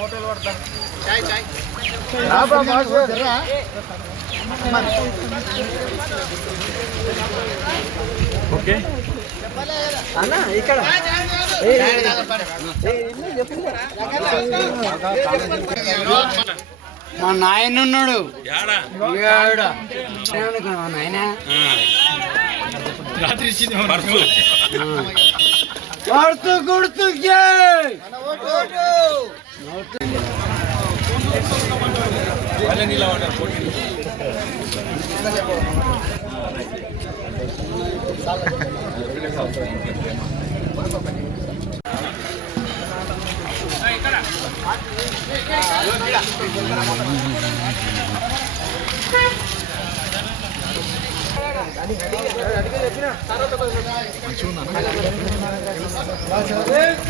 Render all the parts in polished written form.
ఫోటోలు పడతా ఓకే అన్న ఇక్కడ మా నాయన ఉన్నాడు నాయన కొడుతూ కొడుతూ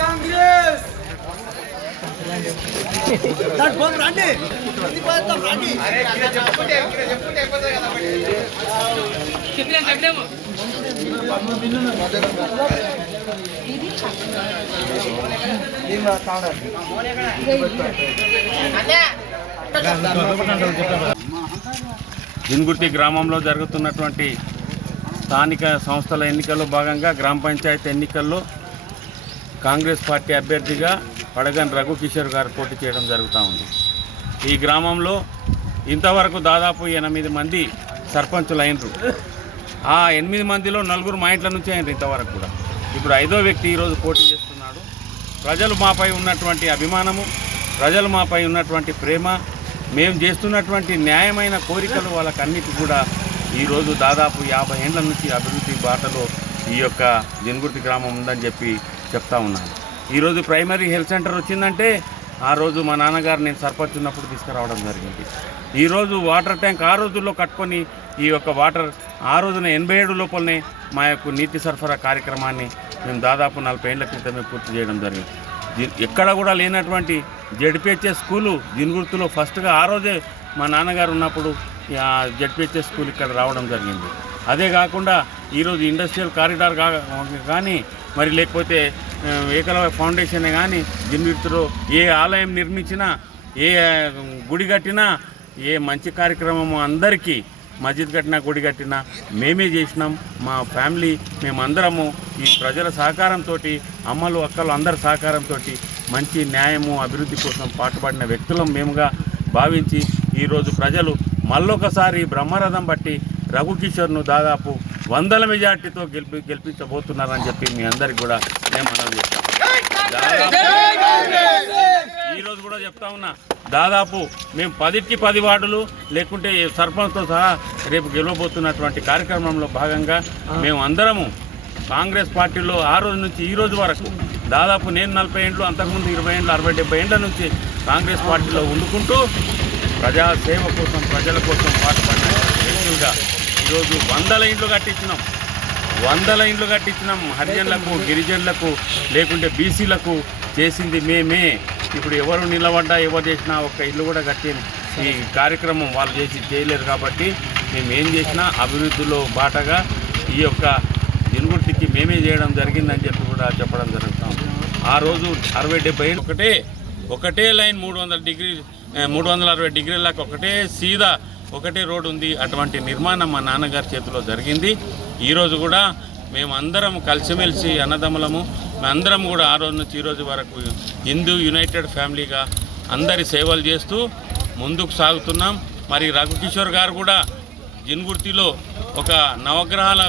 కాంగ్రెస్ జిన్గుర్తి గ్రామంలో జరుగుతున్నటువంటి స్థానిక సంస్థల ఎన్నికల్లో భాగంగా గ్రామ పంచాయతీ ఎన్నికల్లో కాంగ్రెస్ పార్టీ అభ్యర్థిగా పడగన్ రఘుకిషోర్ గారు పోటీ చేయడం జరుగుతూ ఉంది. ఈ గ్రామంలో ఇంతవరకు దాదాపు 8 మంది సర్పంచులు అయినరు. ఆ 8 మందిలో 4 మా ఇంట్ల నుంచి అయినరు ఇంతవరకు కూడా. ఇప్పుడు 5వ వ్యక్తి ఈరోజు పోటీ చేస్తున్నాడు. ప్రజలు మాపై ఉన్నటువంటి అభిమానము, ప్రజలు మాపై ఉన్నటువంటి ప్రేమ, మేము చేస్తున్నటువంటి న్యాయమైన కోరికలు వాళ్ళకన్నిటి కూడా ఈరోజు దాదాపు 50 ఏళ్ల నుంచి అభివృద్ధి బాటలో ఈ యొక్క జిన్గుర్తి గ్రామం ఉందని చెప్పి చెప్తా ఉన్నాను. ఈరోజు ప్రైమరీ హెల్త్ సెంటర్ వచ్చిందంటే ఆ రోజు మా నాన్నగారు నేను సర్పంచ్ ఉన్నప్పుడు తీసుకురావడం జరిగింది. ఈరోజు వాటర్ ట్యాంక్ ఆ రోజుల్లో కట్టుకొని ఈ యొక్క వాటర్ ఆ రోజున 87 లోపలనే మా యొక్క నీటి సరఫరా కార్యక్రమాన్ని మేము దాదాపు 40 ఏళ్ల క్రితమే పూర్తి చేయడం జరిగింది. ఎక్కడ కూడా లేనటువంటి జెడ్పిహెచ్ఎస్ స్కూలు జిన్గుర్తిలో ఫస్ట్గా ఆ రోజే మా నాన్నగారు ఉన్నప్పుడు జెడ్పిహెచ్ఎస్ స్కూల్ ఇక్కడ రావడం జరిగింది. అదే కాకుండా ఈరోజు ఇండస్ట్రియల్ కారిడార్ కానీ మరి లేకపోతే ఏకలవ్య ఫౌండేషన్ కానీ జిన్గుర్తిలో ఏ ఆలయం నిర్మించినా, ఏ గుడి కట్టినా, ఏ మంచి కార్యక్రమము అందరికీ మస్జిద్ కట్టినా, గుడి కట్టినా మేమే చేసినాం. మా ఫ్యామిలీ మేమందరము ఈ ప్రజల సహకారంతో, అమ్మలు అక్కలు అందరి సహకారంతో మంచి న్యాయము అభివృద్ధి కోసం పాటుపడిన వ్యక్తులం మేముగా భావించి ఈరోజు ప్రజలు మళ్ళొకసారి బ్రహ్మరథం బట్టి రఘుకిషోర్ను దాదాపు 100ల మెజార్టీతో గెలిపించబోతున్నారని చెప్పి మీ అందరికి కూడా నేను మనవి చేస్తాను. ఈరోజు కూడా చెప్తా ఉన్నా, దాదాపు మేము 10కి 10 వార్డులు లేకుంటే సర్పంచ్తో సహా రేపు గెలవబోతున్నటువంటి కార్యక్రమంలో భాగంగా మేము అందరము కాంగ్రెస్ పార్టీలో ఆ రోజు నుంచి ఈ రోజు వరకు దాదాపు నేను 40 ఏళ్ళు, అంతకుముందు 20 ఏళ్ళు, 60-70 ఏళ్ళ నుంచి కాంగ్రెస్ పార్టీలో ఉండుకుంటూ ప్రజాసేవ కోసం, ప్రజల కోసం పాటుపడిన వ్యక్తులుగా ఈరోజు 100ల ఇండ్లు కట్టించినాం. 100ల ఇండ్లు కట్టించినాం. హరిజనులకు, గిరిజనులకు లేకుంటే బీసీలకు చేసింది మేమే. ఇప్పుడు ఎవరు నిలబడ్డా, ఎవరు చేసినా ఒక్క ఇల్లు కూడా కట్టి ఈ కార్యక్రమం వాళ్ళు చేయలేరు. కాబట్టి మేము ఏం చేసినా అభివృద్ధిలో బాటగా ఈ యొక్క జిన్గుర్తికి మేమే చేయడం జరిగిందని చెప్పి కూడా చెప్పడం జరుగుతాం. ఆ రోజు 60-70 ఒకటే లైన్ 360 డిగ్రీలకు ఒకటే రోడ్డు ఉంది. అటువంటి నిర్మాణం మా నాన్నగారి చేతిలో జరిగింది. ఈరోజు కూడా మేము అందరం కలిసిమెలిసి అన్నదమ్ములము. మేమందరం కూడా ఆ రోజు నుంచి ఈ రోజు వరకు హిందూ యునైటెడ్ ఫ్యామిలీగా అందరి సేవలు చేస్తూ ముందుకు సాగుతున్నాం. మరి రఘుకిషోర్ గారు కూడా జిన్గుర్తిలో ఒక నవగ్రహాల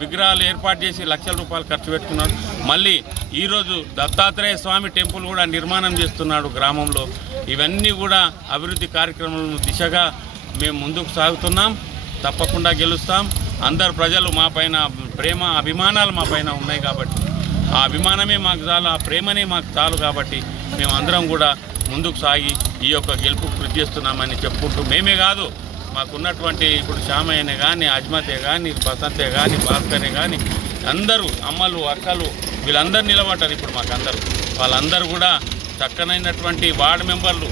విగ్రహాలు ఏర్పాటు చేసి లక్షల రూపాయలు ఖర్చు పెట్టుకున్నాడు. మళ్ళీ ఈరోజు దత్తాత్రేయ స్వామి టెంపుల్ కూడా నిర్మాణం చేస్తున్నాడు గ్రామంలో. ఇవన్నీ కూడా అభివృద్ధి కార్యక్రమాల దిశగా మేము ముందుకు సాగుతున్నాం. తప్పకుండా గెలుస్తాం. అందరు ప్రజలు మా పైన ప్రేమ, అభిమానాలు మా పైన ఉన్నాయి కాబట్టి, ఆ అభిమానమే మాకు చాలు, ఆ ప్రేమనే మాకు చాలు. కాబట్టి మేము అందరం కూడా ముందుకు సాగి ఈ యొక్క గెలుపు కృషి చేస్తున్నామని చెప్పుకుంటూ, మేమే కాదు మాకున్నటువంటి ఇప్పుడు శ్యామయ్యనే కానీ, అజ్మతే కానీ, బసంతే కానీ, భాస్కరే కానీ అందరూ అమ్మలు అక్కలు వీళ్ళందరూ నిలబడ్డారు. ఇప్పుడు మాకందరూ వాళ్ళందరూ కూడా చక్కనైనటువంటి వార్డు మెంబర్లు,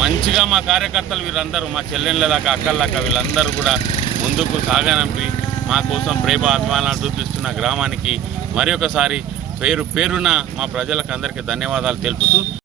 మంచిగా మా కార్యకర్తలు వీళ్ళందరూ మా చెల్లెళ్ళలాగా, అక్కల్లాగా వీళ్ళందరూ కూడా ముందుకు సాగనంపి మా కోసం ప్రేమ అభిమానాలు చూపిస్తున్న గ్రామానికి మరొకసారి పేరున మా ప్రజలకు అందరికీ ధన్యవాదాలు తెలుపుతూ